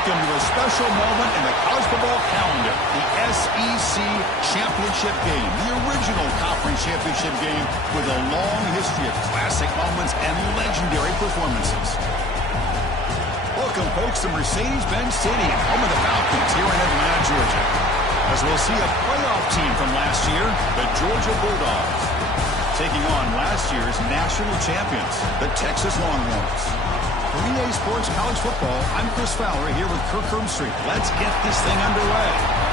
Welcome to a special moment in the college football calendar, the SEC Championship Game, the original conference championship game with a long history of classic moments and legendary performances. Welcome, folks, to Mercedes-Benz Stadium, home of the Falcons here in Atlanta, Georgia, as we'll see a playoff team from last year, the Georgia Bulldogs, taking on last year's national champions, the Texas Longhorns. 3A Sports College Football, I'm Chris Fowler here with Kirk Herbstreit. Let's get this thing underway.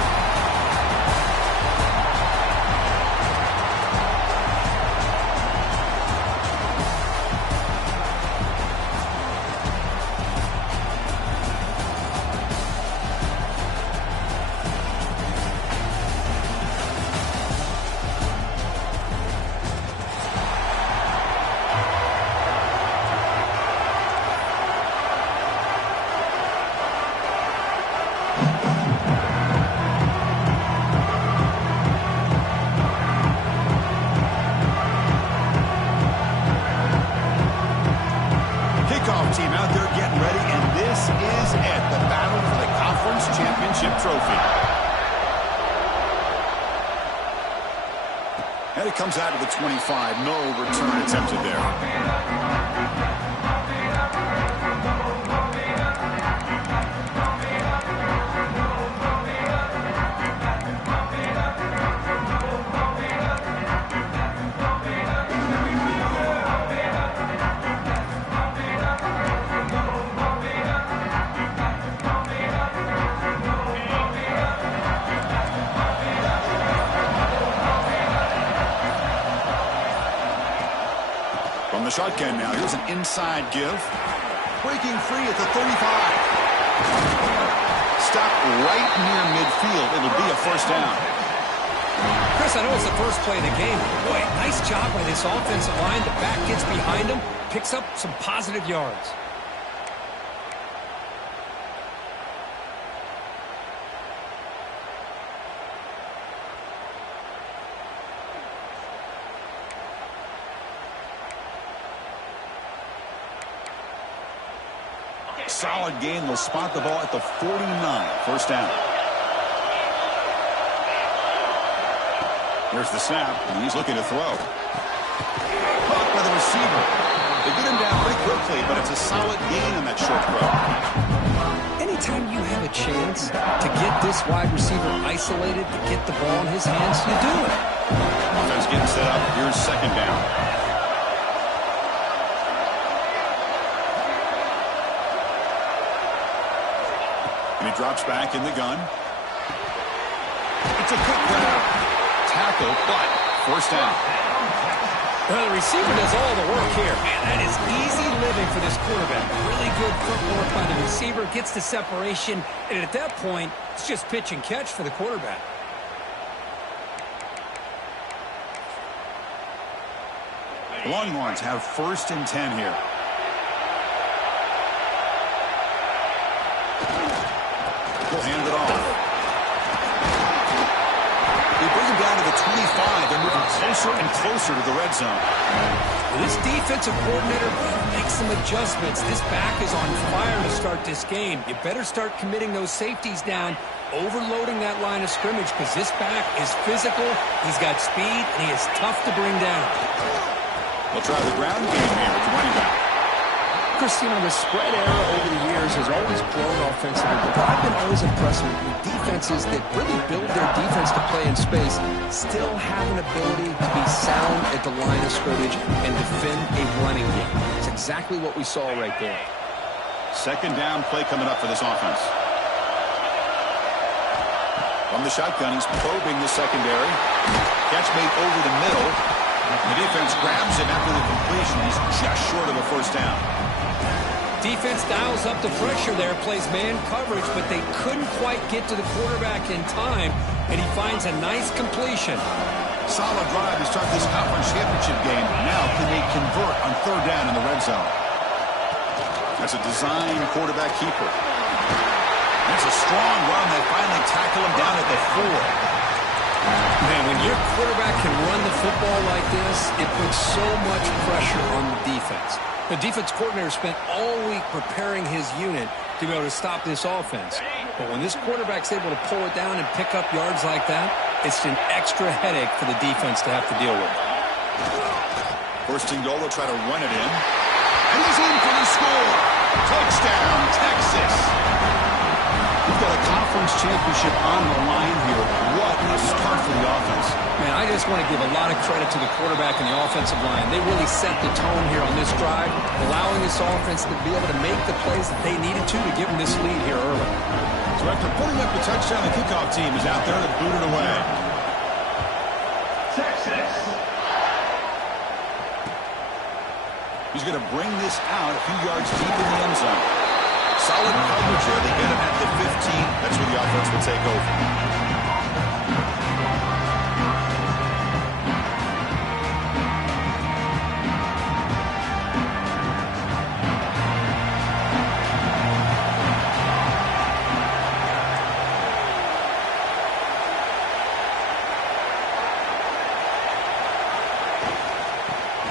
Team out there getting ready, and this is it, the battle for the conference championship trophy. And it comes out of the 25. No return attempted there. From the shotgun now, here's an inside give. Breaking free at the 35. Stop right near midfield. It'll be a first down. Chris, I know it's the first play of the game. Boy, nice job by this offensive line. The back gets behind him, picks up some positive yards. Solid gain. Will spot the ball at the 49. First down. Here's the snap, and he's looking to throw. Caught by the receiver. They get him down pretty quickly, but it's a solid gain on that short throw. Anytime you have a chance to get this wide receiver isolated, to get the ball in his hands, you do it. Offense getting set up. Here's second down. And he drops back in the gun. It's a good grab. Tackle, but first down. Well, the receiver does all the work here. Man, that is easy living for this quarterback. Really good footwork by the receiver. Gets the separation. And at that point, it's just pitch and catch for the quarterback. The Longhorns have first and 10 here. He'll hand it off. They bring him down to the 25. They're moving closer and closer to the red zone. This defensive coordinator makes some adjustments. This back is on fire to start this game. You better start committing those safeties down, overloading that line of scrimmage, because this back is physical, he's got speed, and he is tough to bring down. They'll try the ground game here with the running back. Christina, the spread era over the years has always grown offensively, but I've been always impressed with defenses that really build their defense to play in space, still have an ability to be sound at the line of scrimmage and defend a running game. It's exactly what we saw right there. Second down play coming up for this offense. From the shotgun, he's probing the secondary. Catch made over the middle. The defense grabs him after the completion. He's just short of a first down. Defense dials up the pressure there, plays man coverage, but they couldn't quite get to the quarterback in time, and he finds a nice completion. Solid drive to start this conference championship game. Now can they convert on third down in the red zone? That's a design quarterback keeper. That's a strong run. They finally tackle him down at the 4. Man, when your quarterback can run the football like this, it puts so much pressure on the defense. The defense coordinator spent all week preparing his unit to be able to stop this offense. But when this quarterback's able to pull it down and pick up yards like that, it's an extra headache for the defense to have to deal with. First and goal, they'll try to run it in. And he's in for the score. Touchdown, Texas. We've got a conference championship on the line here. What a start for the offense. Man, I just want to give a lot of credit to the quarterback and the offensive line. They really set the tone here on this drive, allowing this offense to be able to make the plays that they needed to give them this lead here early. So after putting up the touchdown, the kickoff team is out there to boot it away. Texas. He's going to bring this out a few yards deep in the end zone. Solid coverage here. They get him at the 15. That's where the offense will take over.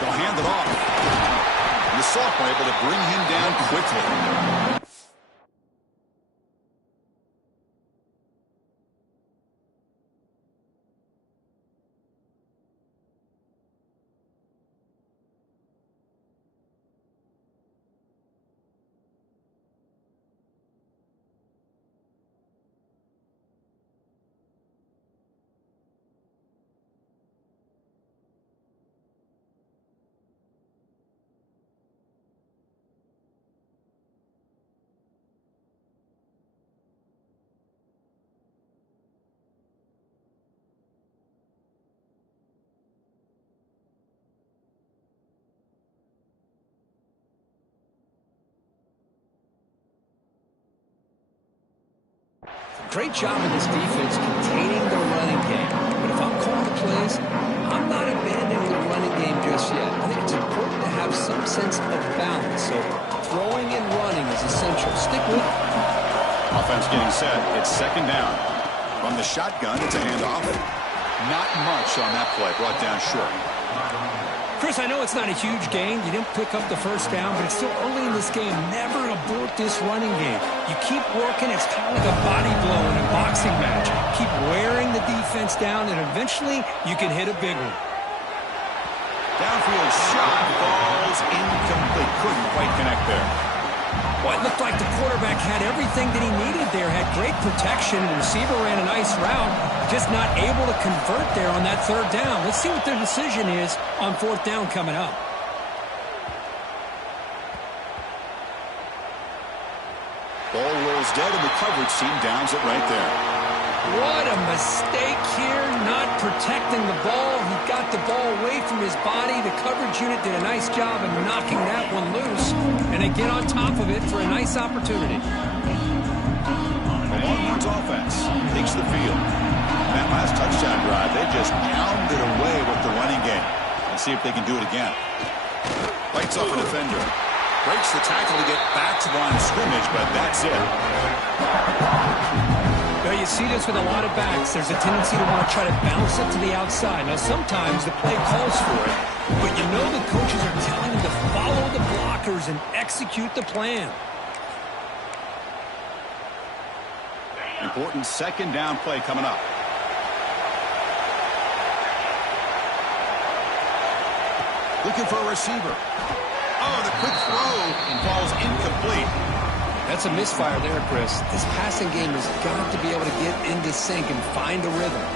They'll hand it off. The sophomore able to bring him down quickly. Great job of this defense containing the running game. But if I'm calling plays, I'm not abandoning the running game just yet. I think it's important to have some sense of balance. So throwing and running is essential. Stick with it. Offense getting set. It's second down. From the shotgun, it's a handoff. Not much on that play. Brought down short. Chris, I know it's not a huge gain. You didn't pick up the first down, but it's still early in this game. Never abort this running game. You keep working. It's kind of like a body blow in a boxing match. Keep wearing the defense down, and eventually you can hit a big one. Downfield shot falls incomplete. Couldn't quite connect there. Well, it looked like the quarterback had everything that he needed there. Had great protection. The receiver ran a nice route. Just not able to convert there on that third down. Let's see what their decision is on fourth down coming up. Ball rolls dead, and the coverage team downs it right there. What a mistake here, not protecting the ball. He got the ball away from his body. The coverage unit did a nice job of knocking that one loose, and they get on top of it for a nice opportunity. The Longhorns offense takes the field. That last touchdown drive, they just pounded away with the running game. Let's see if they can do it again. Lights off a defender. Breaks the tackle to get back to the line of scrimmage, but that's it. Now, you see this with a lot of backs. There's a tendency to want to try to bounce it to the outside. Now, sometimes the play calls for it, but you know the coaches are telling them to follow the blockers and execute the plan. Important second down play coming up. Looking for a receiver. Oh, the quick throw falls incomplete. That's a misfire there, Chris. This passing game has got to be able to get into sync and find a rhythm.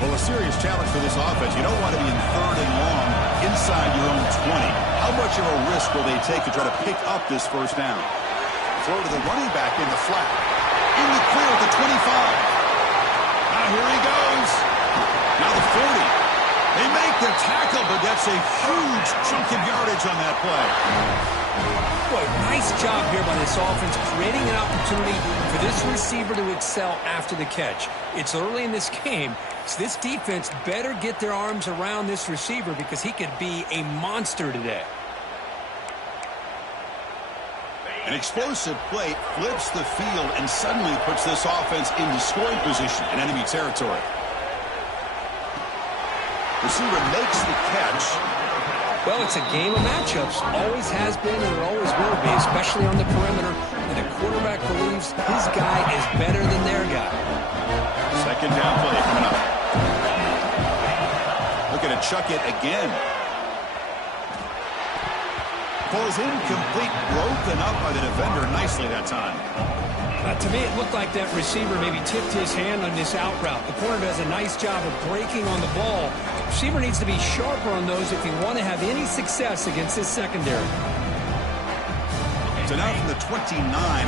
Well, a serious challenge for this offense. You don't want to be in third and long inside your own 20. How much of a risk will they take to try to pick up this first down? Throw to the running back in the flat. In the clear at the 25. Now here he goes. Now the 40. They make the tackle, but that's a huge chunk of yardage on that play. Boy, nice job here by this offense, creating an opportunity for this receiver to excel after the catch. It's early in this game, so this defense better get their arms around this receiver because he could be a monster today. An explosive play flips the field and suddenly puts this offense into scoring position in enemy territory. Receiver makes the catch. Well, it's a game of matchups. Always has been and it always will be, especially on the perimeter. And a quarterback believes his guy is better than their guy. Second down play coming up. Looking to chuck it again. Falls incomplete, broken up by the defender nicely that time. To me, it looked like that receiver maybe tipped his hand on this out route. The corner does a nice job of breaking on the ball. The receiver needs to be sharper on those if you want to have any success against this secondary. So now from the 29,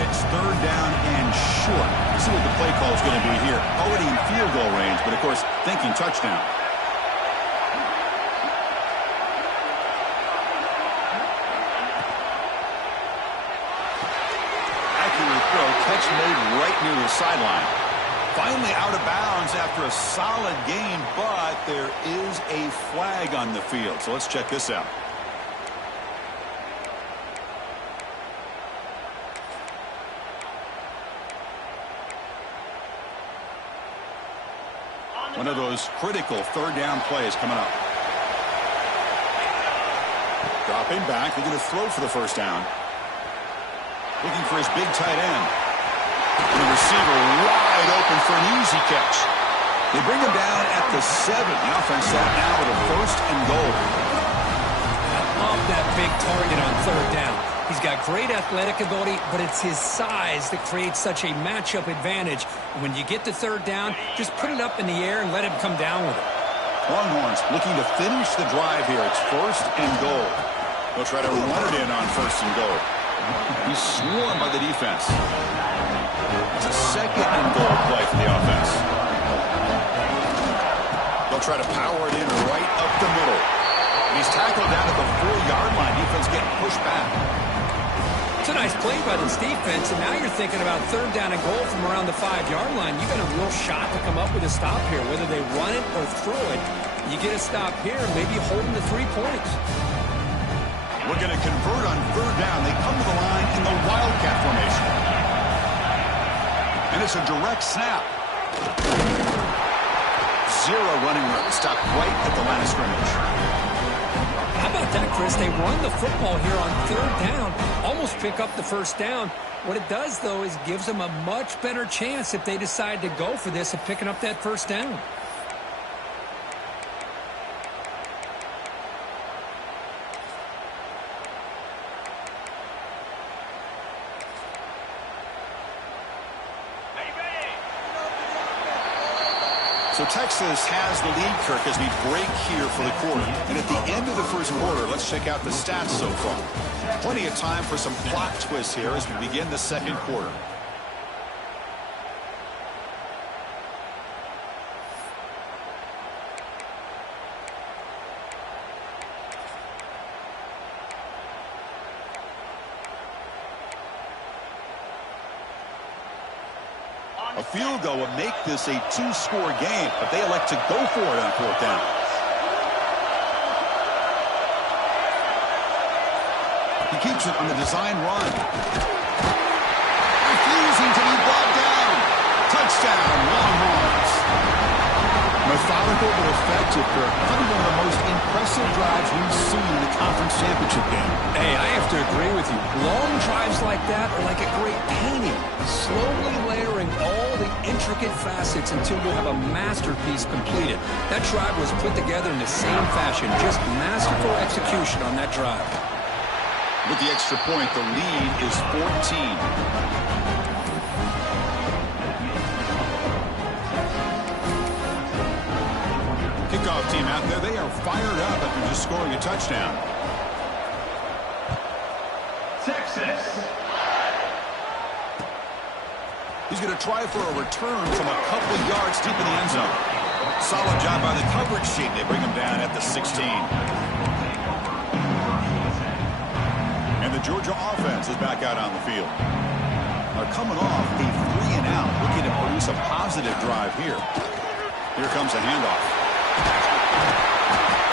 it's third down and short. Let's see what the play call is going to be here. Already in field goal range, but of course, thinking touchdown. Catch made right near the sideline. Finally out of bounds after a solid game, but there is a flag on the field. So let's check this out. One of those critical third down plays coming up. Dropping back, looking to throw for the first down. Looking for his big tight end. And the receiver wide open for an easy catch. They bring him down at the 7. The offense set now with a first and goal. I love that big target on third down. He's got great athletic ability, but it's his size that creates such a matchup advantage. When you get to third down, just put it up in the air and let him come down with it. Longhorns looking to finish the drive here. It's first and goal. They'll try to run it in on first and goal. He's swarmed by the defense. It's a second and goal play for the offense. They'll try to power it in right up the middle. And he's tackled down at the 4-yard line. Defense getting pushed back. It's a nice play by this defense, and now you're thinking about third down and goal from around the 5-yard line. You got a real shot to come up with a stop here, whether they run it or throw it. You get a stop here, maybe holding the 3 points. Looking to convert on third down. They come to the line in the Wildcat formation. And it's a direct snap. 0 running room. Stopped right at the line of scrimmage. How about that, Chris? They run the football here on third down, almost pick up the first down. What it does, though, is gives them a much better chance if they decide to go for this of picking up that first down. So Texas has the lead, Kirk, as we break here for the quarter. And at the end of the first quarter, let's check out the stats so far. Plenty of time for some plot twists here as we begin the second quarter. A field goal would make this a 2-score game, but they elect to go for it on fourth down. He keeps it on the design run. Refusing to be brought down. Touchdown, Longhorns. Methodical but effective, Kirk. Probably one of the most impressive drives we've seen in the conference championship game. Hey, I have to agree with you. Long drives like that are like a great painting. Slowly layering all the intricate facets until you have a masterpiece completed. That drive was put together in the same fashion. Just masterful execution on that drive. With the extra point, the lead is 14. Kickoff team out there, they are fired up after just scoring a touchdown. Texas. He's going to try for a return from a couple yards deep in the end zone. Solid job by the coverage sheet. They bring him down at the 16. And the Georgia offense is back out on the field. Are coming off a 3-and-out, looking to produce a positive drive here. Here comes a handoff.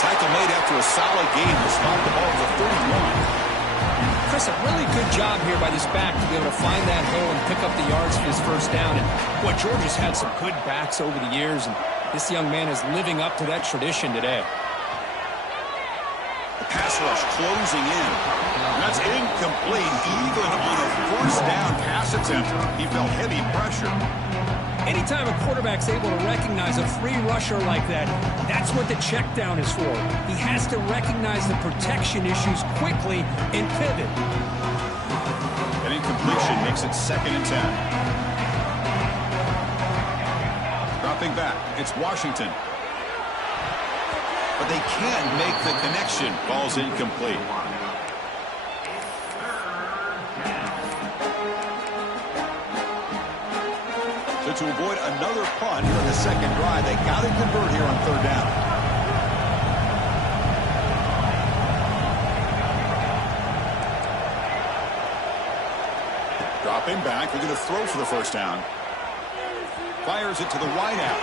Tackle made after a solid game to stop the ball to 31. Chris, a really good job here by this back to be able to find that hole and pick up the yards for his first down. And boy, Georgia's had some good backs over the years, and this young man is living up to that tradition today. The pass rush closing in. That's incomplete. Even on a first down pass attempt, he felt heavy pressure. Anytime a quarterback's able to recognize a free rusher like that, that's what the check down is for. He has to recognize the protection issues quickly and pivot. An incompletion makes it 2nd and 10. Dropping back, it's Washington. But they can't make the connection. Ball's incomplete. So to avoid another punt on the second drive, they got to convert here on 3rd down. Dropping back, they're going to throw for the first down. Fires it to the wideout.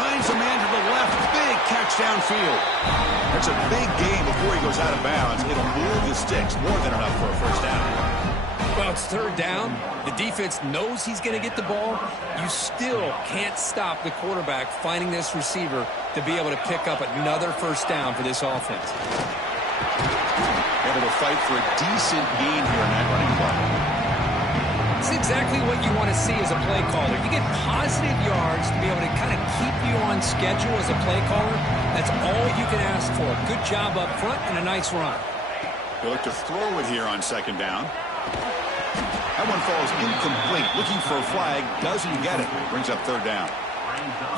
Finds a man to the left. Big catch downfield. That's a big gain before he goes out of bounds. It'll move the sticks. More than enough for a first down. Well, it's 3rd down. The defense knows he's going to get the ball. You still can't stop the quarterback finding this receiver to be able to pick up another first down for this offense. Able to fight for a decent gain here in that running play. It's exactly what you want to see as a play caller. You get positive yards to be able to kind of keep you on schedule as a play caller. That's all you can ask for. Good job up front and a nice run. They look to throw it here on 2nd down. That one falls incomplete. Looking for a flag. Doesn't get it. Brings up 3rd down.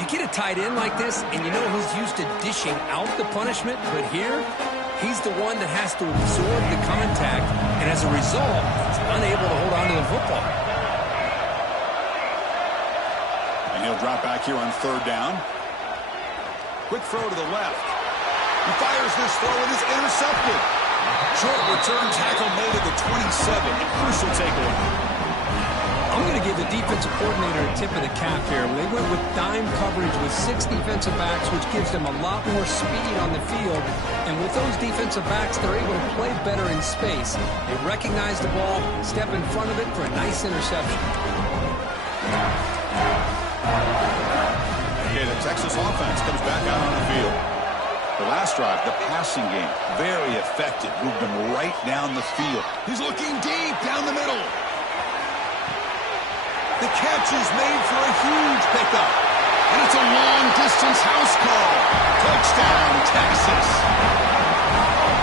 You get a tight end like this, and you know he's used to dishing out the punishment. But here, he's the one that has to absorb the contact, and as a result, he's unable to hold on to the football. And he'll drop back here on 3rd down. Quick throw to the left. He fires this throw, and it's intercepted. Short return tackle made at the 27. A crucial takeaway. I'm going to give the defensive coordinator a tip of the cap here. They went with dime coverage with 6 defensive backs, which gives them a lot more speed on the field. And with those defensive backs, they're able to play better in space. They recognize the ball, step in front of it for a nice interception. Okay, the Texas offense comes back out on the field. The last drive, the passing game, very effective. Moved him right down the field. He's looking deep down the middle. The catch is made for a huge pickup. And it's a long-distance house call. Touchdown, Texas.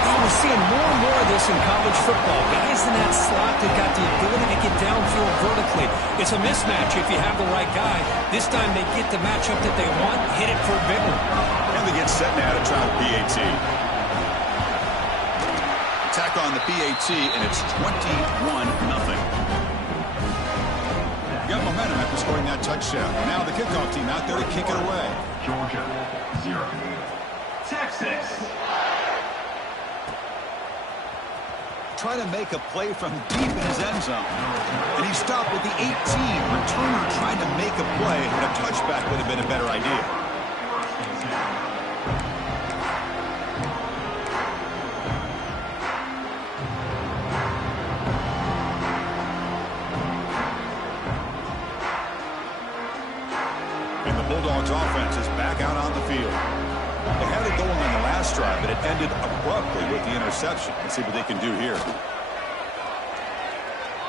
Oh, we're seeing more and more of this in college football. Guys in that slot that got the ability to get downfield vertically. It's a mismatch if you have the right guy. This time they get the matchup that they want, hit it for a big one. And they get set now to try the PAT. Attack on the PAT, and it's 21-0. Got momentum after scoring that touchdown. Now the kickoff team out there to kick it away. Georgia, 0. Texas. Trying to make a play from deep in his end zone. And he stopped with the 18. Returner trying to make a play, and a touchback would have been a better idea. Bulldogs offense is back out on the field. They had it going on the last drive, but it ended abruptly with the interception. Let's see what they can do here.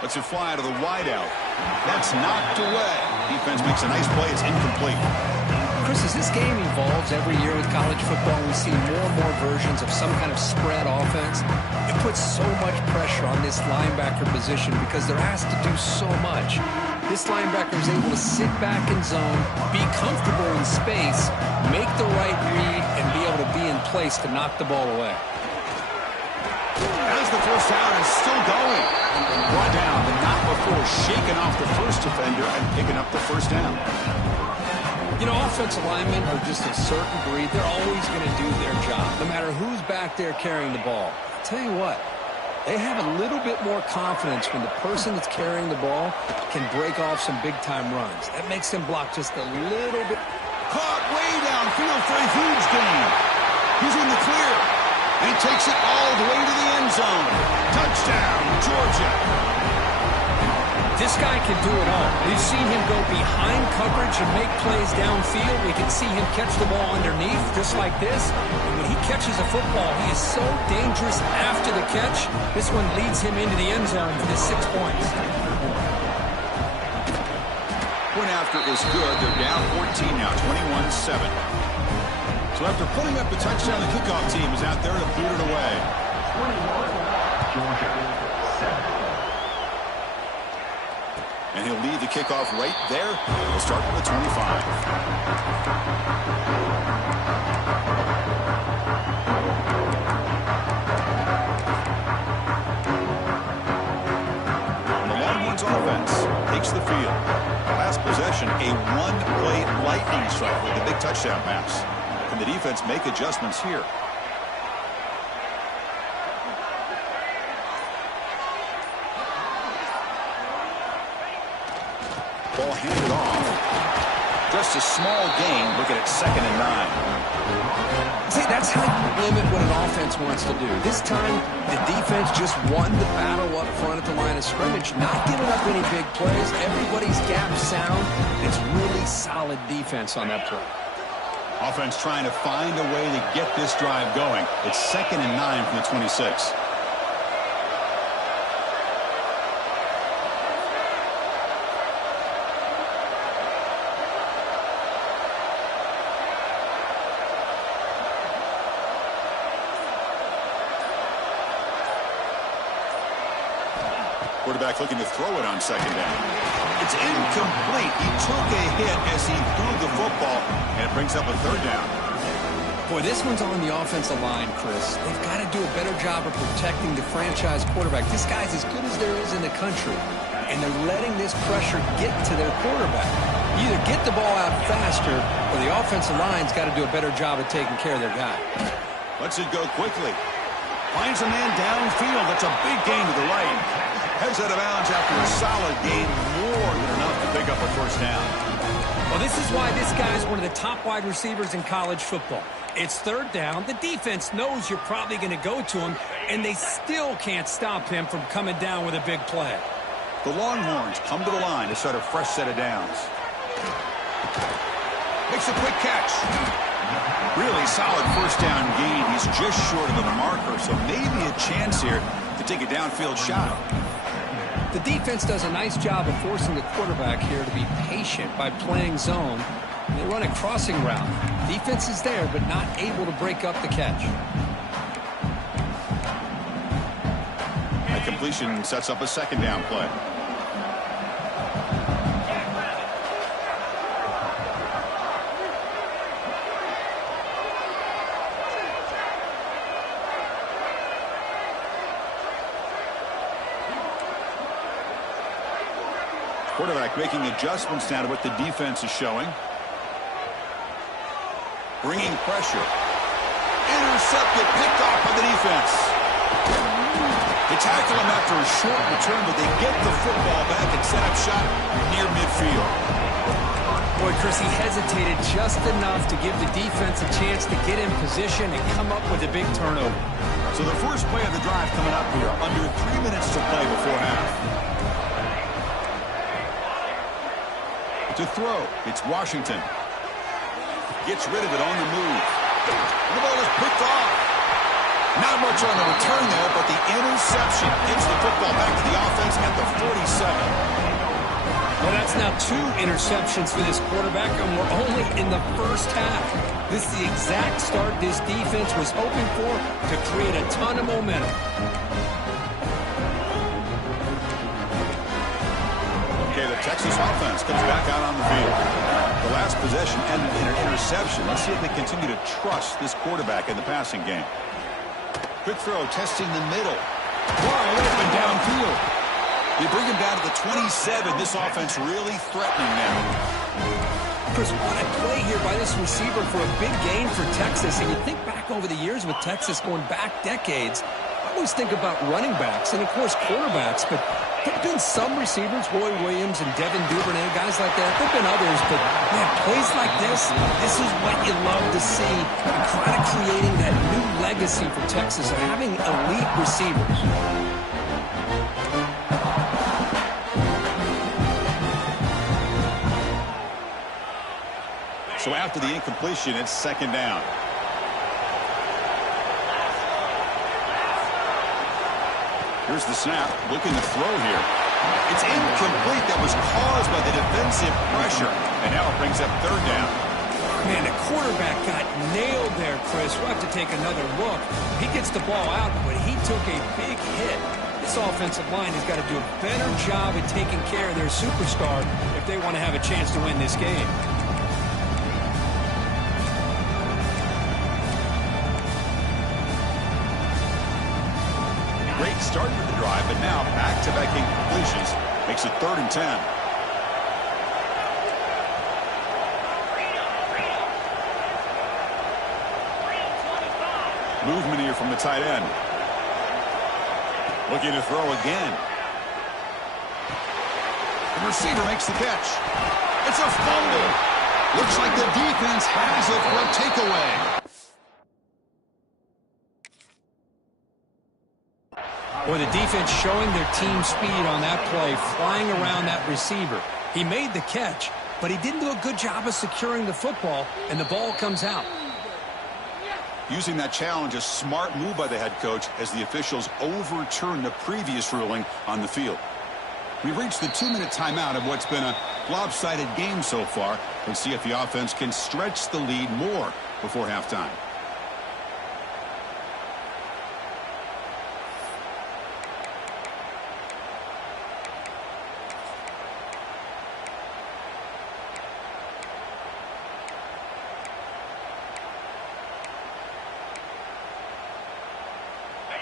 Lets it fly to the wideout. That's knocked away. Defense makes a nice play. It's incomplete. Chris, as this game evolves every year with college football, we see more and more versions of some kind of spread offense. It puts so much pressure on this linebacker position because they're asked to do so much. This linebacker is able to sit back in zone, be comfortable in space, make the right read, and be able to be in place to knock the ball away. As the first down is still going. Brought down, but not before shaking off the first defender and picking up the first down. You know, offensive linemen are just a certain breed. They're always going to do their job, no matter who's back there carrying the ball. I'll tell you what. They have a little bit more confidence when the person that's carrying the ball can break off some big-time runs. That makes them block just a little bit. Caught way downfield for a huge gain. He's in the clear. And he takes it all the way to the end zone. Touchdown, Georgia. This guy can do it all. We've seen him go behind coverage and make plays downfield. We can see him catch the ball underneath, just like this. And when he catches a football, he is so dangerous after the catch. This one leads him into the end zone for the 6 points. Point after is good. They're down 14 now, 21-7. So after putting up the touchdown, the kickoff team is out there to boot it away. 21, Georgia, 7. And he'll lead the kickoff right there. He'll start from the 25. And the Longhorns offense takes the field. Last possession, a one-play lightning strike with the big touchdown pass. Can the defense make adjustments here? Ball handed off. Just a small gain. Looking at 2nd and 9. See, that's how you limit what an offense wants to do. This time, the defense just won the battle up front at the line of scrimmage, not giving up any big plays. Everybody's gap sound. It's really solid defense on that play. Offense trying to find a way to get this drive going. It's 2nd and 9 from the 26. Quarterback looking to throw it on 2nd down. It's incomplete. He took a hit as he threw the football, and it brings up a 3rd down. Boy, this one's on the offensive line, Chris. They've got to do a better job of protecting the franchise quarterback. This guy's as good as there is in the country, and they're letting this pressure get to their quarterback. You either get the ball out faster, or the offensive line's got to do a better job of taking care of their guy. Lets it go quickly. Finds a man downfield. That's a big gain to the right. Heads out of bounds after a solid gain, more than enough to pick up a 1st down. Well, this is why this guy's one of the top wide receivers in college football. It's 3rd down. The defense knows you're probably going to go to him, and they still can't stop him from coming down with a big play. The Longhorns come to the line to start a fresh set of downs. Makes a quick catch. Really solid 1st down gain. He's just short of the marker, so maybe a chance here to take a downfield shot. The defense does a nice job of forcing the quarterback here to be patient by playing zone. And they run a crossing route. Defense is there, but not able to break up the catch. That completion sets up a 2nd down play. Quarterback making adjustments now to what the defense is showing. Bringing pressure. Intercepted, picked off by the defense. They tackle him after a short return, but they get the football back and set up shop near midfield. Boy, Chris, he hesitated just enough to give the defense a chance to get in position and come up with a big turnover. So the first play of the drive coming up here, under 3 minutes to play before half. To throw, it's Washington. Gets rid of it on the move. The ball is picked off. Not much on the return there, but the interception gets the football back to the offense at the 47. Well, that's now 2 interceptions for this quarterback, and we're only in the 1st half. This is the exact start this defense was hoping for to create a ton of momentum. Okay, the Texas offense comes back out on the field. The last possession ended in an interception. Let's see if they continue to trust this quarterback in the passing game. Quick throw, testing the middle. Wide open downfield. They bring him down to the 27. This offense really threatening now. Chris, what a play here by this receiver for a big gain for Texas. And you think back over the years with Texas going back decades, I always think about running backs and, of course, quarterbacks, but there have been some receivers, Roy Williams and Devin Duvernay, guys like that. There have been others, but, man, plays like this is what you love to see. Kind of creating that new legacy for Texas of having elite receivers. So after the incompletion, it's second down. Here's the snap, looking to throw here. It's incomplete. That was caused by the defensive pressure. And now it brings up third down. Man, the quarterback got nailed there, Chris. We'll have to take another look. He gets the ball out, but he took a big hit. This offensive line has got to do a better job at taking care of their superstar if they want to have a chance to win this game. Great start to the drive, but now back-to-back incompletions makes it 3rd and 10. Movement here from the tight end. Looking to throw again. The receiver makes the catch. It's a fumble. Looks like the defense has it for a takeaway. Or the defense showing their team speed on that play, flying around that receiver. He made the catch, but he didn't do a good job of securing the football, and the ball comes out. Using that challenge, a smart move by the head coach as the officials overturn the previous ruling on the field. We've reached the 2-minute timeout of what's been a lopsided game so far. Let's see if the offense can stretch the lead more before halftime.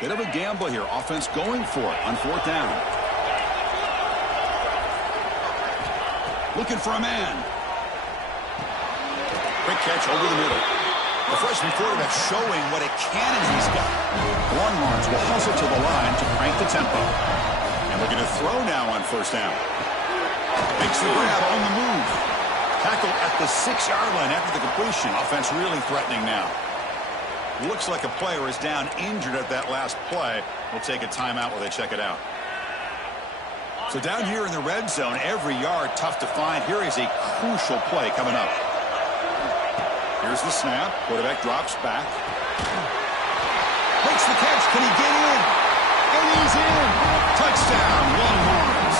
Bit of a gamble here. Offense going for it on 4th down. Looking for a man. Quick catch over the middle. The freshman quarterback showing what a cannon he's got. Longhorns will hustle to the line to crank the tempo. And looking to throw now on 1st down. Makes the grab on the move. Tackle at the 6-yard line after the completion. Offense really threatening now. Looks like a player is down injured at that last play. We'll take a timeout while they check it out. So down here in the red zone, every yard tough to find. Here is a crucial play coming up. Here's the snap. Quarterback drops back. Makes the catch. Can he get in? And he's in. Touchdown, Longhorns.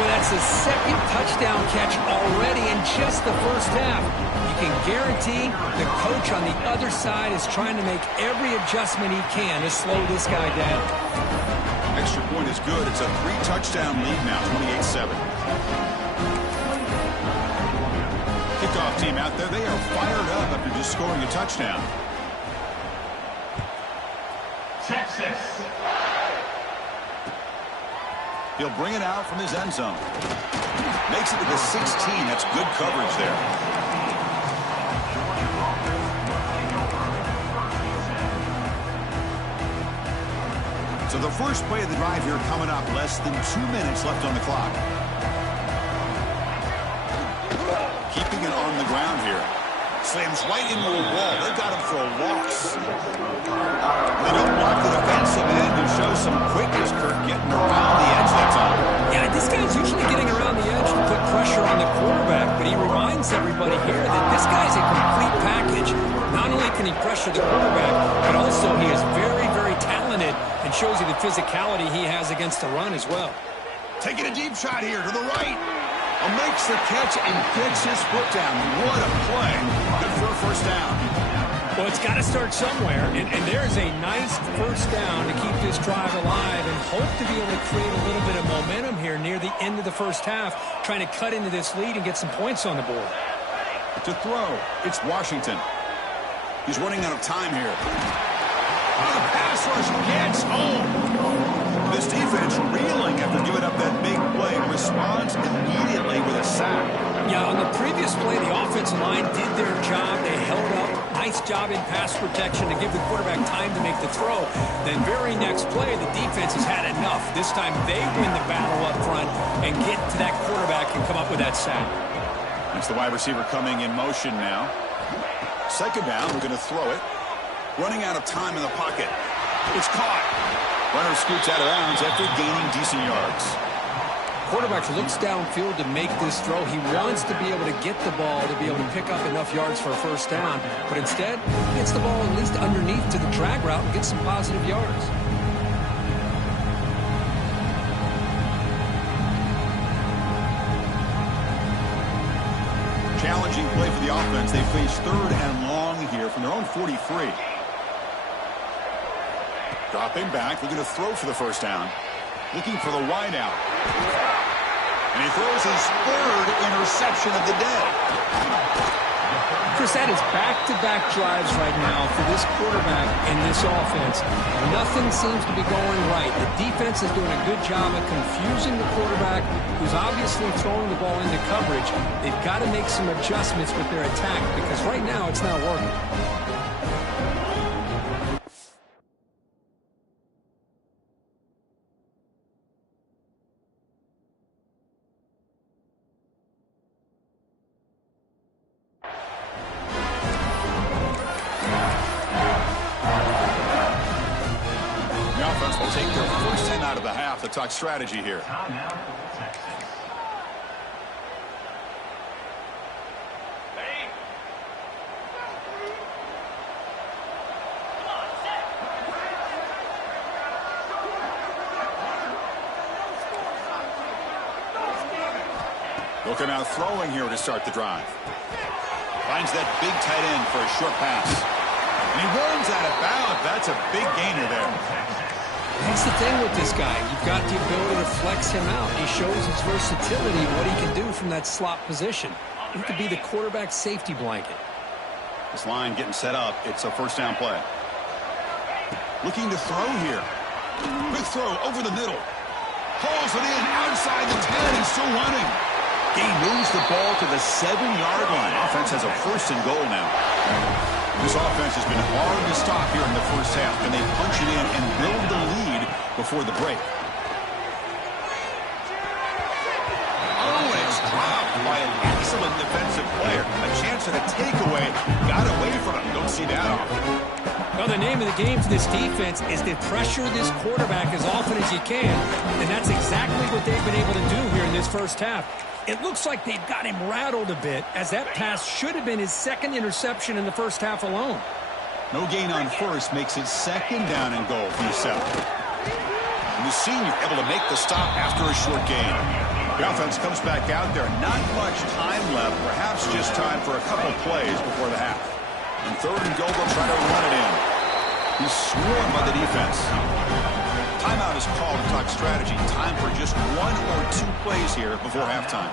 Well, that's the 2nd touchdown catch already in just the 1st half. You can guarantee the coach on the other side is trying to make every adjustment he can to slow this guy down. Extra point is good. It's a 3-touchdown lead now, 28-7. Kickoff team out there, they are fired up after just scoring a touchdown. Texas. He'll bring it out from his end zone. Makes it to the 16. That's good coverage there. So the first play of the drive here coming up. Less than 2 minutes left on the clock. Keeping it on the ground here. Slams right into a wall. They got him for a loss. They don't block the defensive end and show some quickness, Kirk, getting around the edge that time. Yeah, this guy's usually getting around the edge to put pressure on the quarterback, but he reminds everybody here that this guy's a complete package. Not only can he pressure the quarterback, but also he is very, very talented and shows you the physicality he has against the run as well. Taking a deep shot here to the right. Makes the catch and gets his foot down. What a play. Good for a 1st down. Well, it's got to start somewhere, and there's a nice 1st down to keep this drive alive and hope to be able to create a little bit of momentum here near the end of the 1st half, trying to cut into this lead and get some points on the board. To throw, it's Washington. He's running out of time here. Oh, the pass rush gets home. This defense reeling after giving up that big play and responds immediately with a sack. Yeah, on the previous play, the offensive line did their job. They held up. Nice job in pass protection to give the quarterback time to make the throw. Then very next play, the defense has had enough. This time they win the battle up front and get to that quarterback and come up with that sack. That's the wide receiver coming in motion now. 2nd down, we're going to throw it. Running out of time in the pocket. It's caught. Runner scoots out of bounds after gaining decent yards. Quarterback looks downfield to make this throw. He wants to be able to get the ball to be able to pick up enough yards for a first down. But instead, he gets the ball at least underneath to the drag route and gets some positive yards. Challenging play for the offense. They face 3rd and long here from their own 43. Dropping back, looking to throw for the first down. Looking for the wide out. And he throws his 3rd interception of the day. Chris, that is back-to-back drives right now for this quarterback and this offense. Nothing seems to be going right. The defense is doing a good job of confusing the quarterback, who's obviously throwing the ball into coverage. They've got to make some adjustments with their attack because right now it's not working. Take their first in out of the half to talk strategy here. Looking out throwing here to start the drive. Finds that big tight end for a short pass. And he runs out of bounds. That's a big gainer there. That's the thing with this guy. You've got the ability to flex him out. He shows his versatility and what he can do from that slot position. He could be the quarterback safety blanket. This line getting set up. It's a first down play. Looking to throw here. Quick throw over the middle. Hauls it in outside the 10. He's still running. He moves the ball to the 7-yard line. Offense has a 1st and goal now. This offense has been hard to stop here in the first half, and they punch it in and build the lead before the break. Oh, and it's dropped by an excellent defensive player. A chance at a takeaway. Got away from him. Don't see that often. Well, the name of the game for this defense is to pressure this quarterback as often as you can, and that's exactly what they've been able to do here in this first half. It looks like they've got him rattled a bit, as that pass should have been his 2nd interception in the first half alone. No gain on first makes it 2nd down and goal for the 7. And the senior able to make the stop after a short gain. The offense comes back out there. Not much time left, perhaps just time for a couple plays before the half. And 3rd and goal, they'll try to run it in. He's swarmed by the defense. Timeout is called to talk strategy. Time for just 1 or 2 plays here before halftime.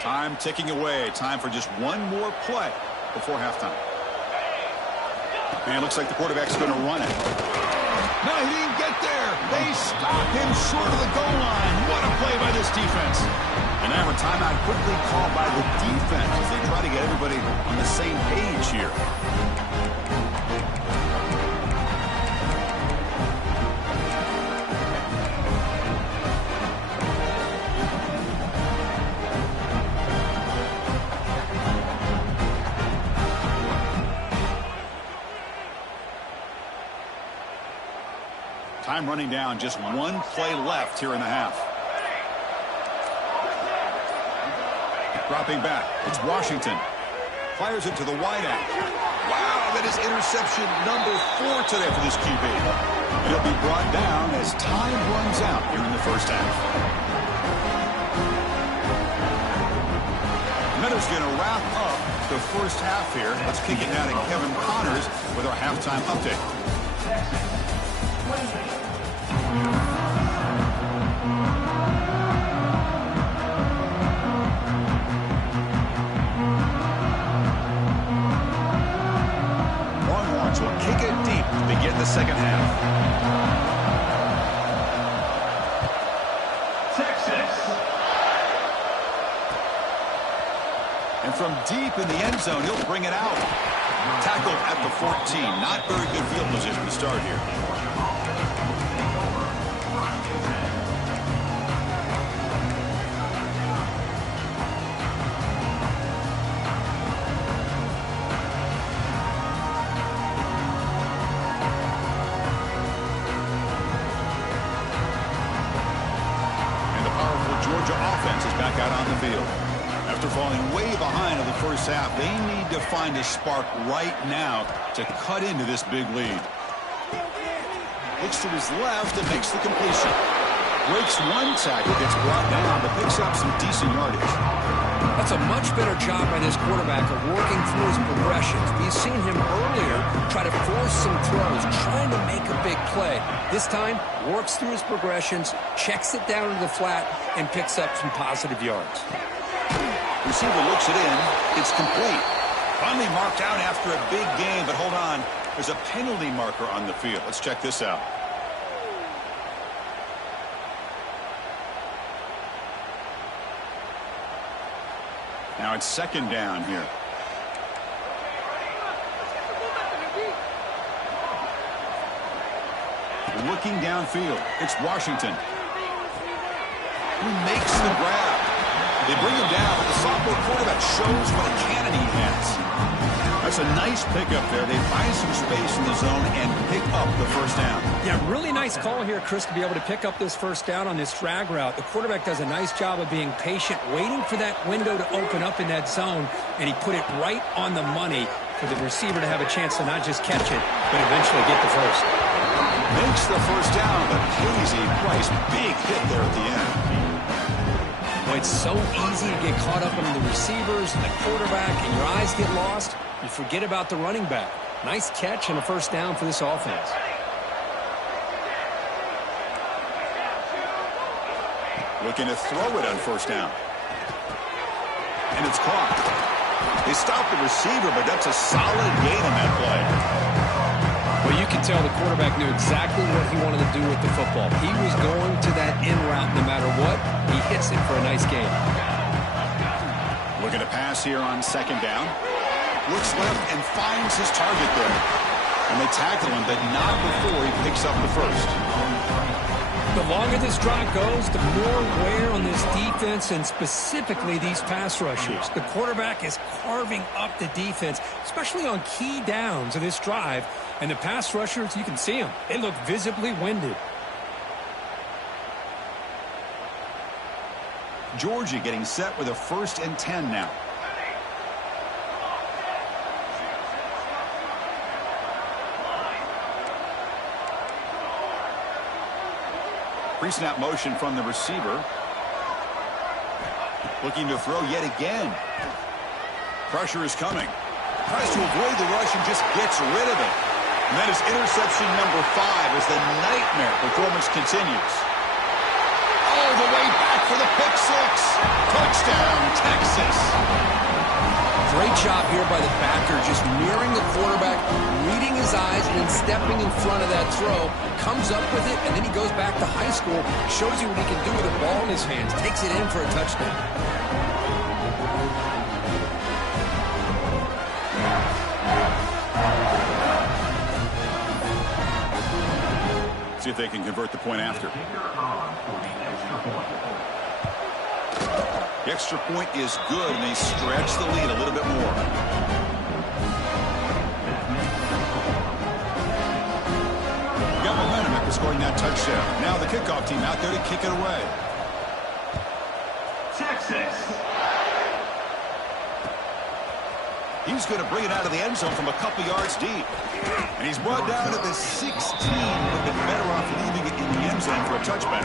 Time ticking away. Time for just 1 more play before halftime. Man, looks like the quarterback's going to run it. No, he didn't get there. They stopped him short of the goal line. What a play by this defense. And now a timeout quickly called by the defense as they try to get everybody on the same page here. Time running down, just 1 play left here in the half. Dropping back, it's Washington. Fires it to the wideout. Wow, that is interception number 4 today for this QB. It'll be brought down as time runs out here in the first half. Meadows going to wrap up the first half here. Let's kick it down to Kevin Connors with our halftime update. Longhorns will kick it deep to begin the second half. Texas. And from deep in the end zone, he'll bring it out. Tackled at the 14. Not very good field position to start here. Georgia offense is back out on the field. After falling way behind in the first half, they need to find a spark right now to cut into this big lead. Looks to his left and makes the completion. Breaks one tackle, gets brought down, but picks up some decent yardage. That's a much better job by this quarterback of working through his progressions. We've seen him earlier try to force some throws, trying to make a big play. This time, works through his progressions, checks it down to the flat, and picks up some positive yards. Receiver looks it in. It's complete. Finally marked out after a big game, but hold on. There's a penalty marker on the field. Let's check this out. Now it's second down here. Looking downfield. It's Washington. Who makes the grab? They bring him down, but the sophomore quarterback shows what a cannon he has. That's a nice pickup there. They find some space in the zone and pick up the first down. Yeah, really nice call here, Chris, to be able to pick up this first down on this drag route. The quarterback does a nice job of being patient, waiting for that window to open up in that zone, and he put it right on the money for the receiver to have a chance to not just catch it, but eventually get the first. Makes the first down, but pays a price. Big hit there at the end. Well, it's so easy to get caught up in the receivers and the quarterback, and your eyes get lost. You forget about the running back. Nice catch and a first down for this offense. Looking to throw it on first down. And it's caught. They stopped the receiver, but that's a solid gain on that play. Well, you can tell the quarterback knew exactly what he wanted to do with the football. He was going to that in route no matter what. He hits it for a nice gain. Looking to pass here on second down. Looks left and finds his target there. And they tackle him, but not before he picks up the first. The longer this drive goes, the more wear on this defense and specifically these pass rushers. The quarterback is carving up the defense, especially on key downs of this drive. And the pass rushers, you can see them. They look visibly winded. Georgia getting set with a 1st and 10 now. Pre-snap motion from the receiver. Looking to throw yet again. Pressure is coming. Tries to avoid the rush and just gets rid of it. And that is interception number 5 as the nightmare performance continues. All the way back for the pick 6. Touchdown, Texas. Great job here by the backer, just mirroring the quarterback, reading his eyes, and then stepping in front of that throw. Comes up with it, and then he goes back to high school, shows you what he can do with the ball in his hands, takes it in for a touchdown. See if they can convert the point after. The extra point is good, and they stretch the lead a little bit more. Got momentum after scoring that touchdown. Now the kickoff team out there to kick it away. Texas. He's going to bring it out of the end zone from a couple yards deep. And he's brought down at the 16. Would have been better off leaving it in the end zone for a touchback.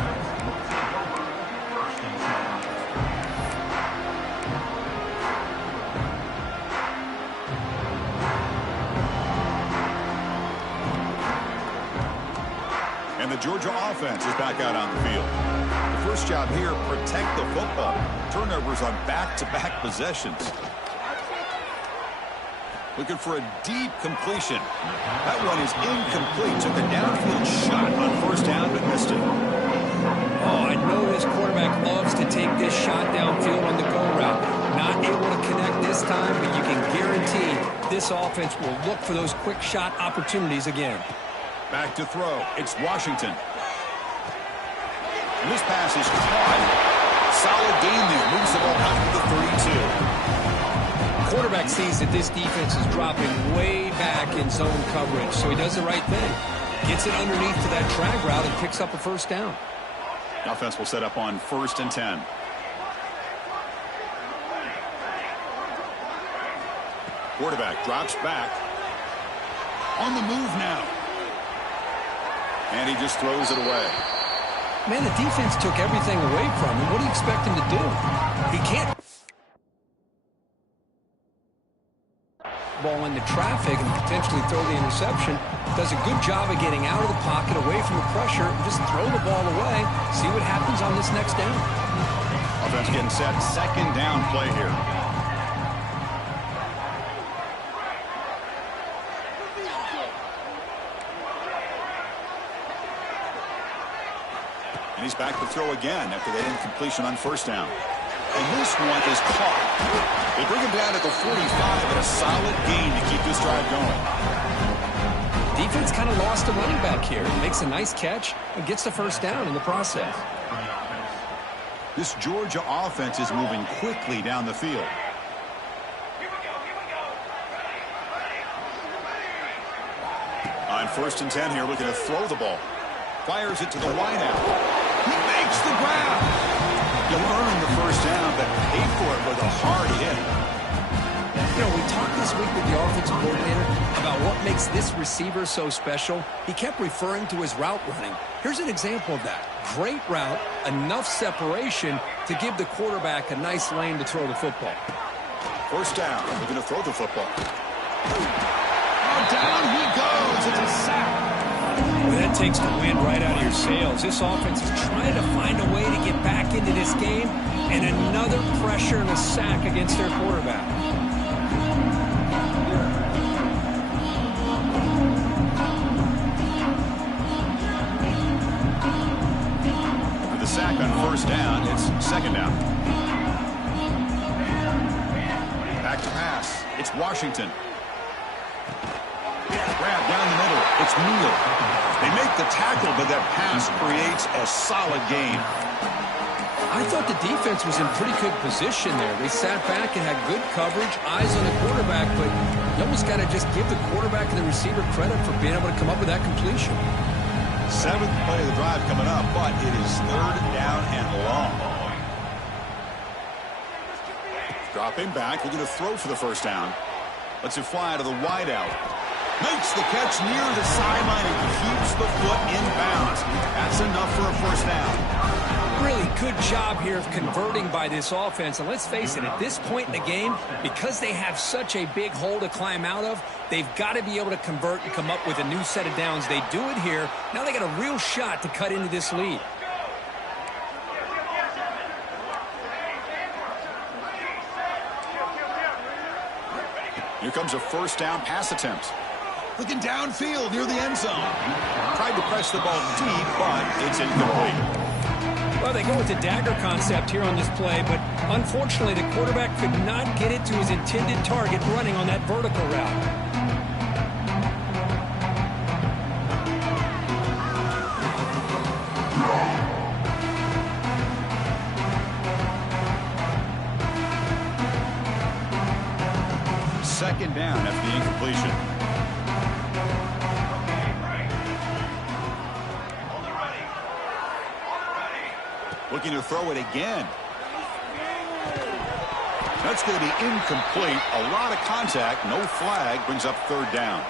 And the Georgia offense is back out on the field. The first job here, protect the football. Turnovers on back-to-back possessions. Looking for a deep completion. That one is incomplete. Took a downfield shot on first down, but missed it. Oh, I know this quarterback loves to take this shot downfield on the go route. Not able to connect this time, but you can guarantee this offense will look for those quick shot opportunities again. Back to throw. It's Washington. And this pass is caught. Solid gain there. Moves the ball out to the 32. Quarterback sees that this defense is dropping way back in zone coverage, so he does the right thing. Gets it underneath to that drag route and picks up a first down. The offense will set up on 1st and 10. Quarterback drops back. On the move now. And he just throws it away. Man, the defense took everything away from him. What do you expect him to do? He can't ball into traffic and potentially throw the interception. Does a good job of getting out of the pocket, away from the pressure, and just throw the ball away. See what happens on this next down. Offense getting set. 2nd down play here. And he's back to throw again after that incompletion on 1st down. And this one is caught. They bring him down at the 45, and a solid gain to keep this drive going. Defense kind of lost a running back here. Makes a nice catch and gets the first down in the process. This Georgia offense is moving quickly down the field. On 1st and 10 here, looking to throw the ball. Fires it to the wideout. He makes the grab. You'll earn the first down, but pay for it with a hard hit. You know, we talked this week with the offensive coordinator about what makes this receiver so special. He kept referring to his route running. Here's an example of that. Great route, enough separation to give the quarterback a nice lane to throw the football. First down. We're going to throw the football. Oh, down he goes. It's a sack. Well, that takes the wind right out of your sails. This offense is trying to find a way to get back into this game, and another pressure and a sack against their quarterback. With the sack on 1st down, it's 2nd down. Back to pass. It's Washington. Grab down the middle. It's Neal. They make the tackle, but that pass creates a solid gain. I thought the defense was in pretty good position there. They sat back and had good coverage, eyes on the quarterback, but you almost got to just give the quarterback and the receiver credit for being able to come up with that completion. 7th play of the drive coming up, but it is 3rd down and long. Dropping back, looking to throw for the first down. Lets it fly to the wideout. Makes the catch near the sideline and keeps the foot in bounds. That's enough for a first down. Really good job here of converting by this offense. And let's face it, at this point in the game, because they have such a big hole to climb out of, they've got to be able to convert and come up with a new set of downs. They do it here. Now they got a real shot to cut into this lead. Here comes a first down pass attempt. Looking downfield near the end zone. Tried to press the ball deep, but it's incomplete. Well, they go with the dagger concept here on this play, but unfortunately the quarterback could not get it to his intended target running on that vertical route. Second down after the incompletion. Looking to throw it again. That's going to be incomplete. A lot of contact. No flag. Brings up 3rd down.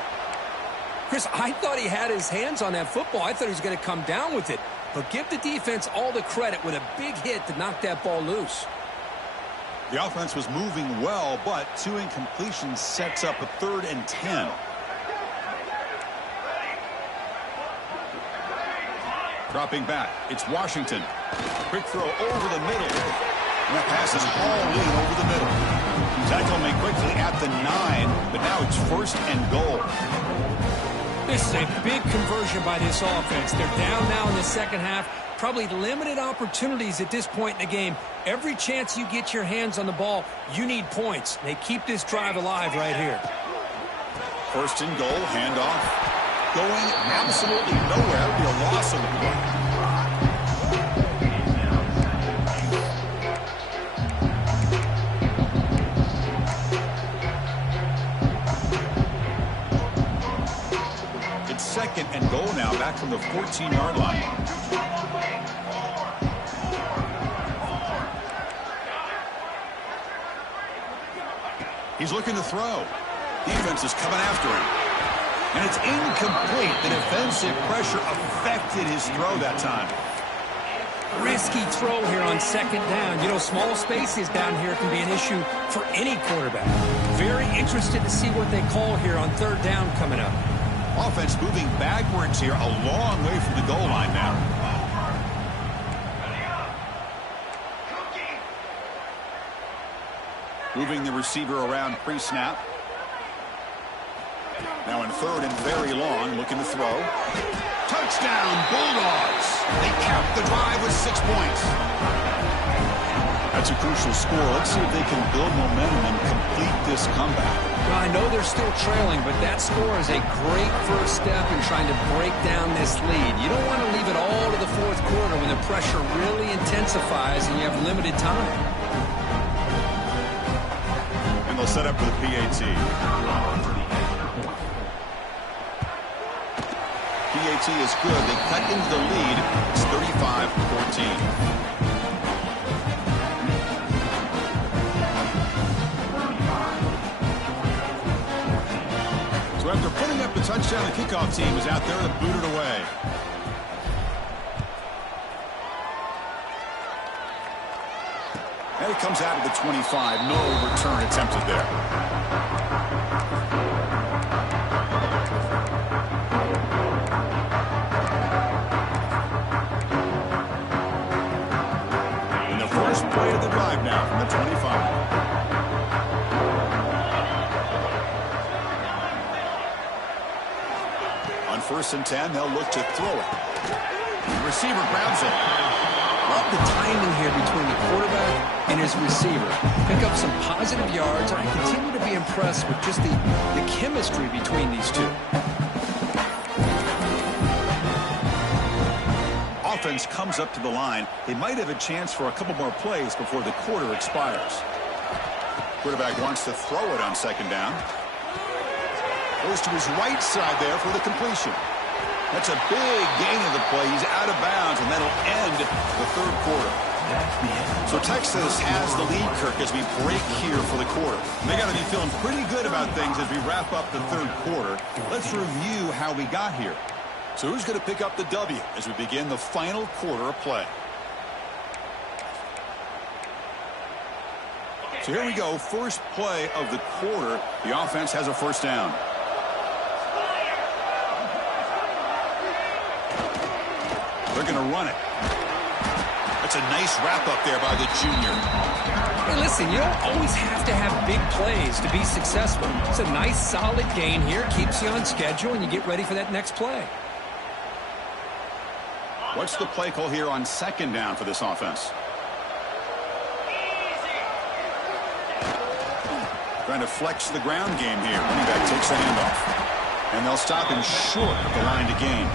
Chris, I thought he had his hands on that football. I thought he was going to come down with it. But give the defense all the credit with a big hit to knock that ball loose. The offense was moving well, but 2 incompletions sets up a 3rd and 10. Dropping back, it's Washington. Quick throw over the middle. And that pass is hauled in over the middle. Tackle made quickly at the 9, but now it's 1st and goal. This is a big conversion by this offense. They're down now in the second half. Probably limited opportunities at this point in the game. Every chance you get your hands on the ball, you need points. They keep this drive alive right here. First and goal, handoff. Going absolutely nowhere. That would be a loss of the play. Second and goal now, back from the 14-yard line. He's looking to throw. Defense is coming after him. And it's incomplete. The defensive pressure affected his throw that time. Risky throw here on second down. You know, small spaces down here can be an issue for any quarterback. Very interested to see what they call here on third down coming up. Offense moving backwards here, a long way from the goal line now. Moving the receiver around pre-snap. Now in third and very long, looking to throw. Touchdown, Bulldogs! They cap the drive with 6 points. That's a crucial score. Let's see if they can build momentum and complete this comeback. Well, I know they're still trailing, but that score is a great first step in trying to break down this lead. You don't want to leave it all to the fourth quarter when the pressure really intensifies and you have limited time. And they'll set up for the PAT. PAT is good. They cut into the lead. It's 35-14. After putting up the touchdown, the kickoff team is out there to boot it away. And it comes out of the 25. No return attempted there. And the first play of the drive now from the 25. First and 10, they'll look to throw it. The receiver grabs it. Love the timing here between the quarterback and his receiver. Pick up some positive yards. I continue to be impressed with just the chemistry between these two. Offense comes up to the line. They might have a chance for a couple more plays before the quarter expires. Quarterback wants to throw it on second down. Goes to his right side there for the completion. That's a big gain of the play. He's out of bounds, and that'll end the third quarter. So Texas has the lead, Kirk, as we break here for the quarter. They got to be feeling pretty good about things as we wrap up the third quarter. Let's review how we got here. So who's going to pick up the W as we begin the final quarter of play? So here we go. First play of the quarter. The offense has a first down. They're going to run it. That's a nice wrap-up there by the junior. Hey, listen, you don't always have to have big plays to be successful. It's a nice, solid gain here. Keeps you on schedule, and you get ready for that next play. What's the play call here on second down for this offense? Trying to flex the ground game here. Running back takes the handoff. And they'll stop him short of the line to gain.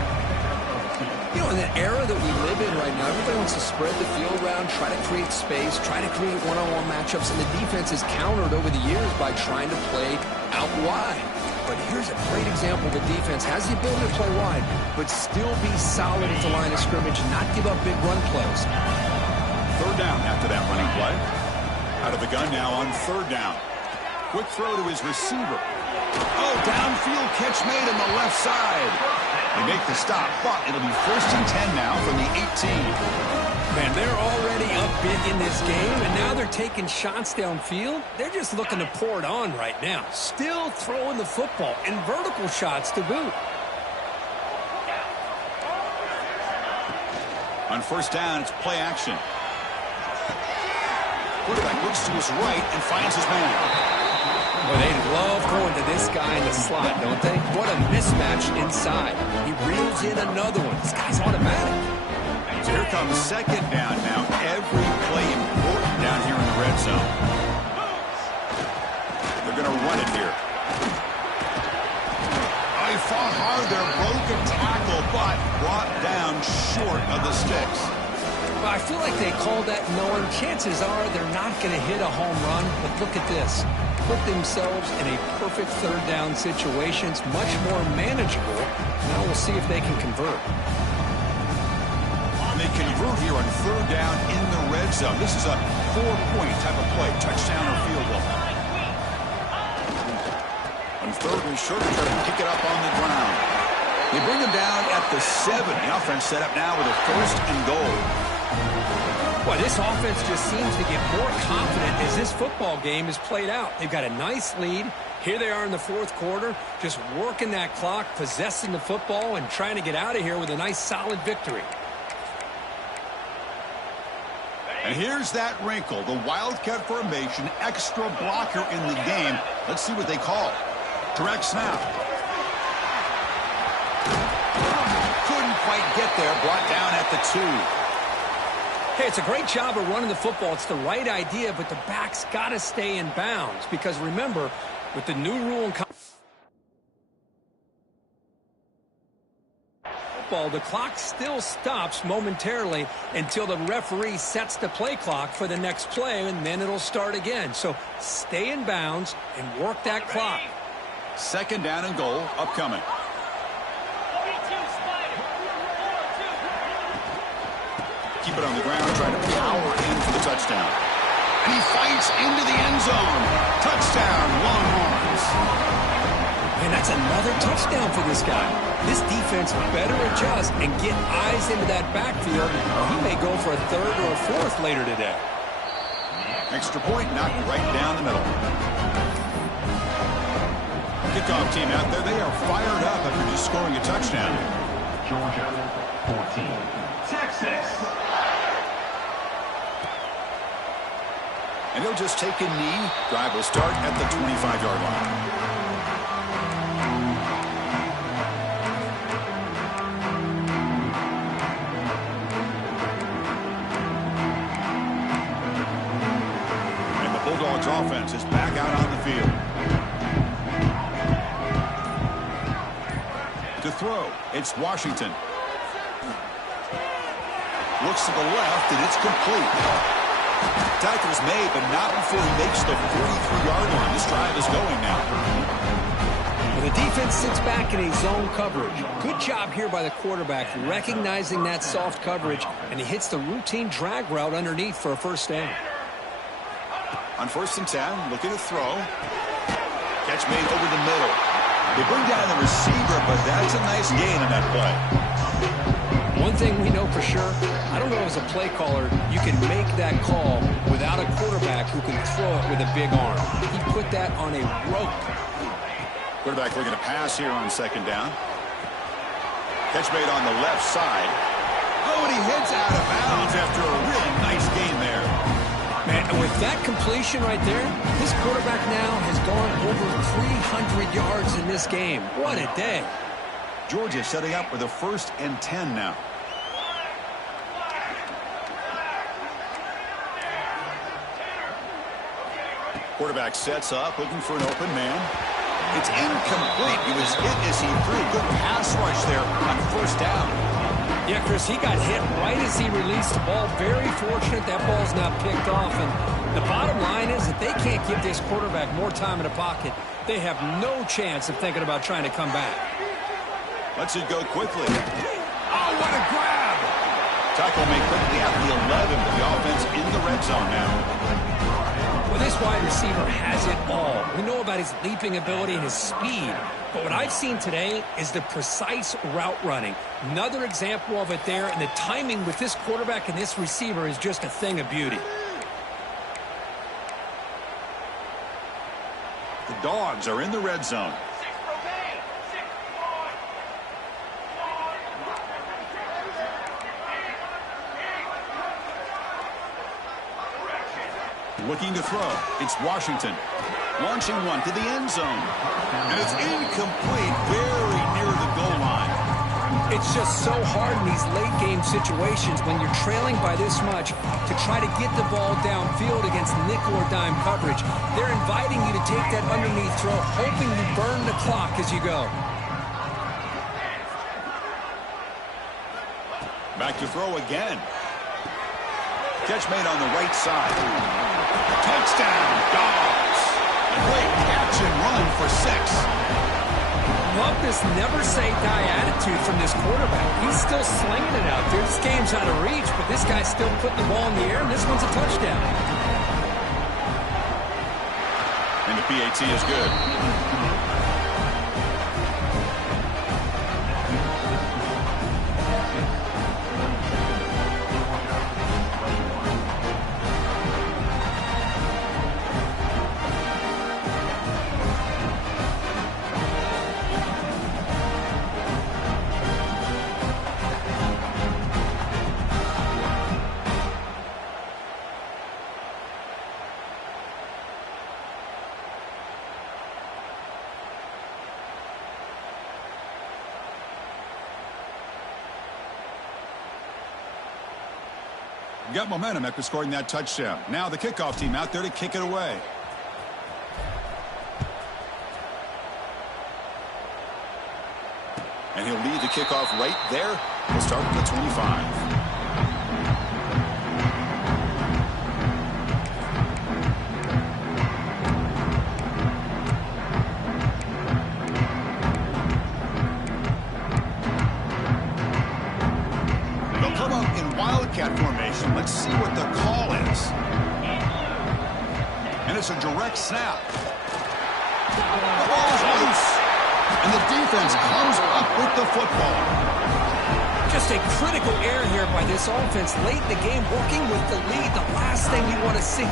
You know, in the era that we live in right now, everybody wants to spread the field around, try to create space, try to create one-on-one matchups, and the defense has countered over the years by trying to play out wide. But here's a great example. The defense has the ability to play wide, but still be solid at the line of scrimmage, not give up big run plays. Third down after that running play. Out of the gun now on third down. Quick throw to his receiver. Oh, downfield catch made on the left side. They make the stop, but it'll be first and 10 now from the 18. Man, they're already up big in this game, and now they're taking shots downfield. They're just looking to pour it on right now. Still throwing the football, and vertical shots to boot. On first down, it's play action. Quarterback looks to his right and finds his man. Well, they love going to this guy in the slot, don't they? What a mismatch inside. He reels in another one. This guy's automatic. So here comes second down now. Every play important down here in the red zone. They're going to run it here. Oh, he fought hard there. Broken tackle, but brought down short of the sticks. Well, I feel like they called that knowing chances are they're not going to hit a home run. But look at this. Put themselves in a perfect third down situation. It's much more manageable. Now we'll see if they can convert. And they convert here on third down in the red zone. This is a 4-point type of play, touchdown or field goal. On third and short, try to pick it up on the ground. They bring him down at the 7. The offense set up now with a first and goal. Well, this offense just seems to get more confident as this football game is played out. They've got a nice lead. Here they are in the fourth quarter, just working that clock, possessing the football, and trying to get out of here with a nice, solid victory. And here's that wrinkle, the Wildcat formation, extra blocker in the game. Let's see what they call. Direct snap. Couldn't quite get there, brought down at the 2. Hey, it's a great job of running the football. It's the right idea, but the back's got to stay in bounds. Because remember, with the new rule in football, the clock still stops momentarily until the referee sets the play clock for the next play, and then it'll start again. So stay in bounds and work that clock. Second down and goal, upcoming. Keep it on the ground, trying to power in for the touchdown. And he fights into the end zone. Touchdown, Longhorns. And that's another touchdown for this guy. This defense better adjust and get eyes into that backfield, or he may go for a third or a fourth later today. Extra point knocked right down the middle. Kickoff team out there, they are fired up after just scoring a touchdown. Georgia 14, Texas. And he'll just take a knee. Drive will start at the 25-yard line. And the Bulldogs offense is back out on the field. To throw, it's Washington. Looks to the left, and it's complete. Tackle is made, but not before he makes the 43-yard line. This drive is going now. Well, the defense sits back in a zone coverage. Good job here by the quarterback, recognizing that soft coverage, and he hits the routine drag route underneath for a first down. On 1st and 10, looking to throw. Catch made over the middle. They bring down the receiver, but that's a nice gain on that play. One thing we know for sure, I don't know as a play caller, you can make that call without a quarterback who can throw it with a big arm. He put that on a rope. Quarterback looking to pass here on second down. Catch made on the left side. Oh, and he hits out of bounds after a really nice gain there. Man, and with that completion right there, this quarterback now has gone over 300 yards in this game. What a day. Georgia setting up with a 1st and 10 now. Quarterback sets up, looking for an open man. It's incomplete. He was hit as he threw. Good pass rush there on 1st down. Yeah, Chris, he got hit right as he released the ball. Very fortunate that ball's not picked off. And the bottom line is that they can't give this quarterback more time in the pocket. They have no chance of thinking about trying to come back. Lets it go quickly. Oh, what a grab! Tackle made quickly at the 11. The offense in the red zone now. Well, this wide receiver has it all. We know about his leaping ability and his speed. But what I've seen today is the precise route running. Another example of it there. And the timing with this quarterback and this receiver is just a thing of beauty. The Dogs are in the red zone. Looking to throw. It's Washington. Launching one to the end zone. And it's incomplete, very near the goal line. It's just so hard in these late-game situations when you're trailing by this much to try to get the ball downfield against nickel or dime coverage. They're inviting you to take that underneath throw, hoping you burn the clock as you go. Back to throw again. Catch made on the right side. Touchdown, Dogs. A great catch and run for 6. Love this never-say-die attitude from this quarterback. He's still slinging it out there. This game's out of reach, but this guy's still putting the ball in the air, and this one's a touchdown. And the PAT is good. Got momentum after scoring that touchdown. Now the kickoff team out there to kick it away. And he'll lead the kickoff right there. He'll start at the 25. Formation. Let's see what the call is. And it's a direct snap. The ball is loose. And the defense comes up with the football. Just a critical error here by this offense late in the game, working with the lead. The last thing you want to see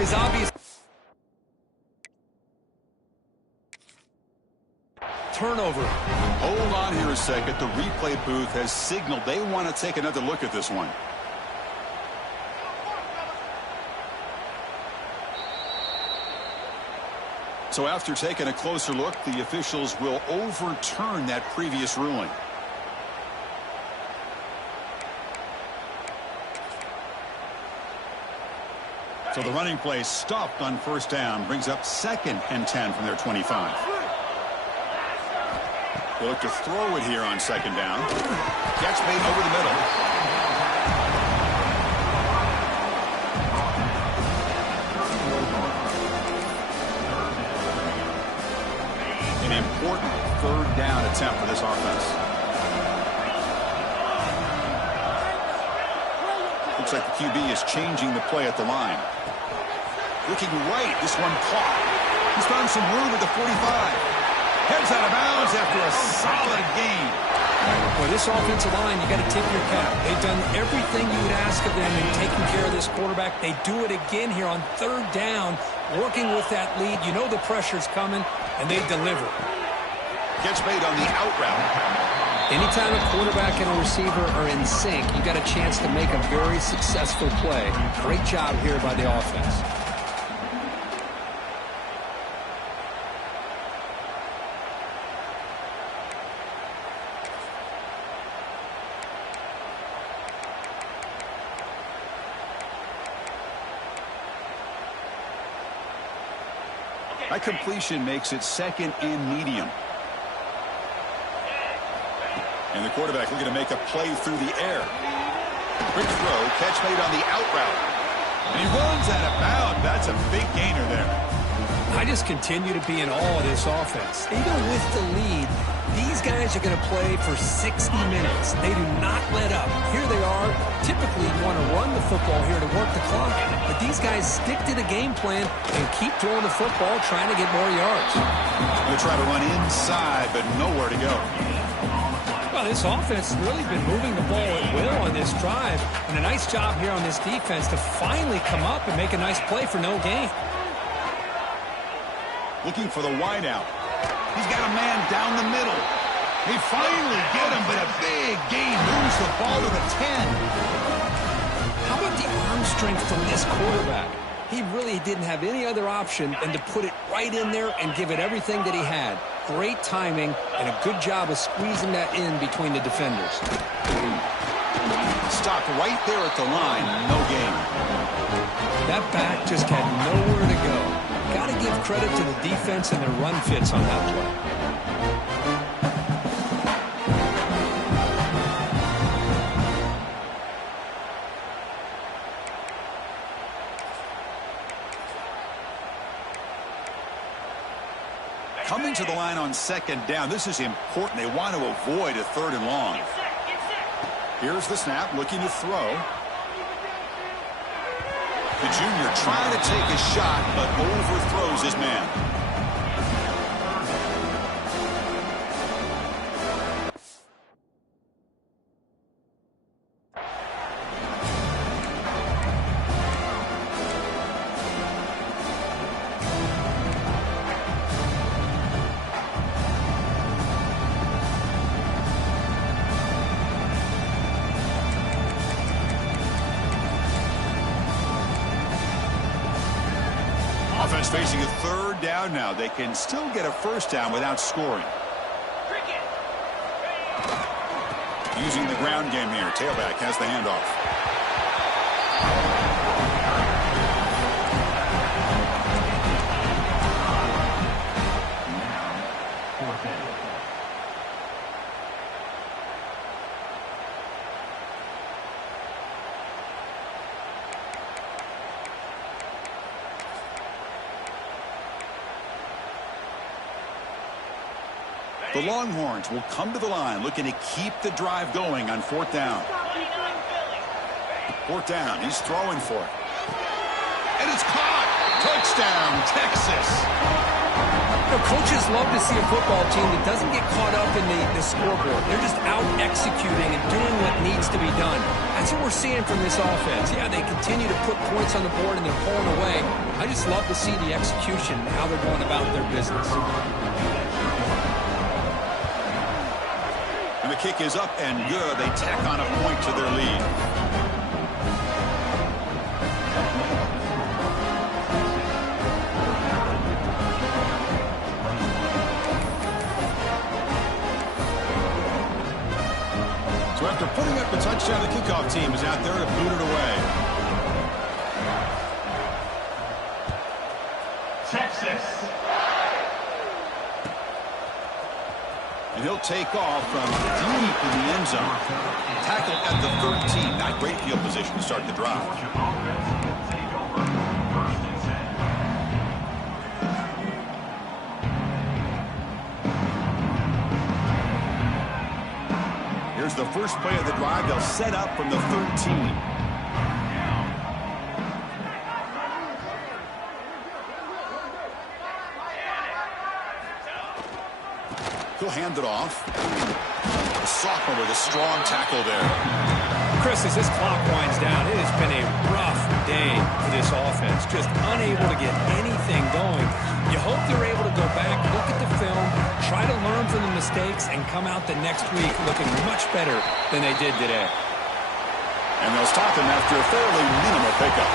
is obvious turnover. Hold on here a second. The replay booth has signaled they want to take another look at this one. So after taking a closer look, the officials will overturn that previous ruling. So the running play stopped on first down, brings up 2nd and 10 from their 25. They'll look to throw it here on 2nd down. Catch made over the middle. An important 3rd down attempt for this offense. Looks like the QB is changing the play at the line. Looking right, this one caught. He's found some room at the 45. Heads out of bounds after a solid game. Boy, this offensive line, you got to tip your cap. They've done everything you would ask of them in taking care of this quarterback. They do it again here on 3rd down, working with that lead. You know the pressure's coming, and they deliver. Gets made on the out route. Anytime a quarterback and a receiver are in sync, you got a chance to make a very successful play. Great job here by the offense. That completion makes it 2nd and medium. And the quarterback looking to make a play through the air. Quick throw, catch made on the out route. And he runs out of bounds. That's a big gainer there. I just continue to be in awe of this offense. Even with the lead, these guys are going to play for 60 minutes. They do not let up. Here they are. Typically, you want to run the football here to work the clock. But these guys stick to the game plan and keep throwing the football, trying to get more yards. They'll try to run inside, but nowhere to go. Well, this offense has really been moving the ball at will on this drive. And a nice job here on this defense to finally come up and make a nice play for no gain. Looking for the wideout. He's got a man down the middle. They finally get him, but a big gain moves the ball to the 10. How about the arm strength from this quarterback? He really didn't have any other option than to put it right in there and give it everything that he had. great timing and a good job of squeezing that in between the defenders. Stopped right there at the line. No gain. That back just had nowhere to go. Got to give credit to the defense and their run fits on that play. Coming to the line on second down. This is important. They want to avoid a third and long. Here's the snap, looking to throw. The junior trying to take a shot, but overthrows his man. Offense facing a third down now. They can still get a first down without scoring. Using the ground game here. Tailback has the handoff. The Longhorns will come to the line looking to keep the drive going on fourth down. Fourth down. He's throwing for it. And it's caught. Touchdown, Texas. You know, coaches love to see a football team that doesn't get caught up in the scoreboard. They're just out executing and doing what needs to be done. That's what we're seeing from this offense. Yeah, they continue to put points on the board and they're pulling away. I just love to see the execution and how they're going about their business. And the kick is up and good. They tack on a point to their lead. So after putting up the touchdown, the kickoff team is out there to boot it away. Texas. And he'll take off from deep in the end zone. Tackle at the 13. Not great field position to start the drive. Here's the first play of the drive. They'll set up from the 13. He'll hand it off. The sophomore with a strong tackle there. Chris, as this clock winds down, it has been a rough day for this offense. Just unable to get anything going. You hope they're able to go back, look at the film, try to learn from the mistakes, and come out the next week looking much better than they did today. And they'll stop him after a fairly minimal pickup.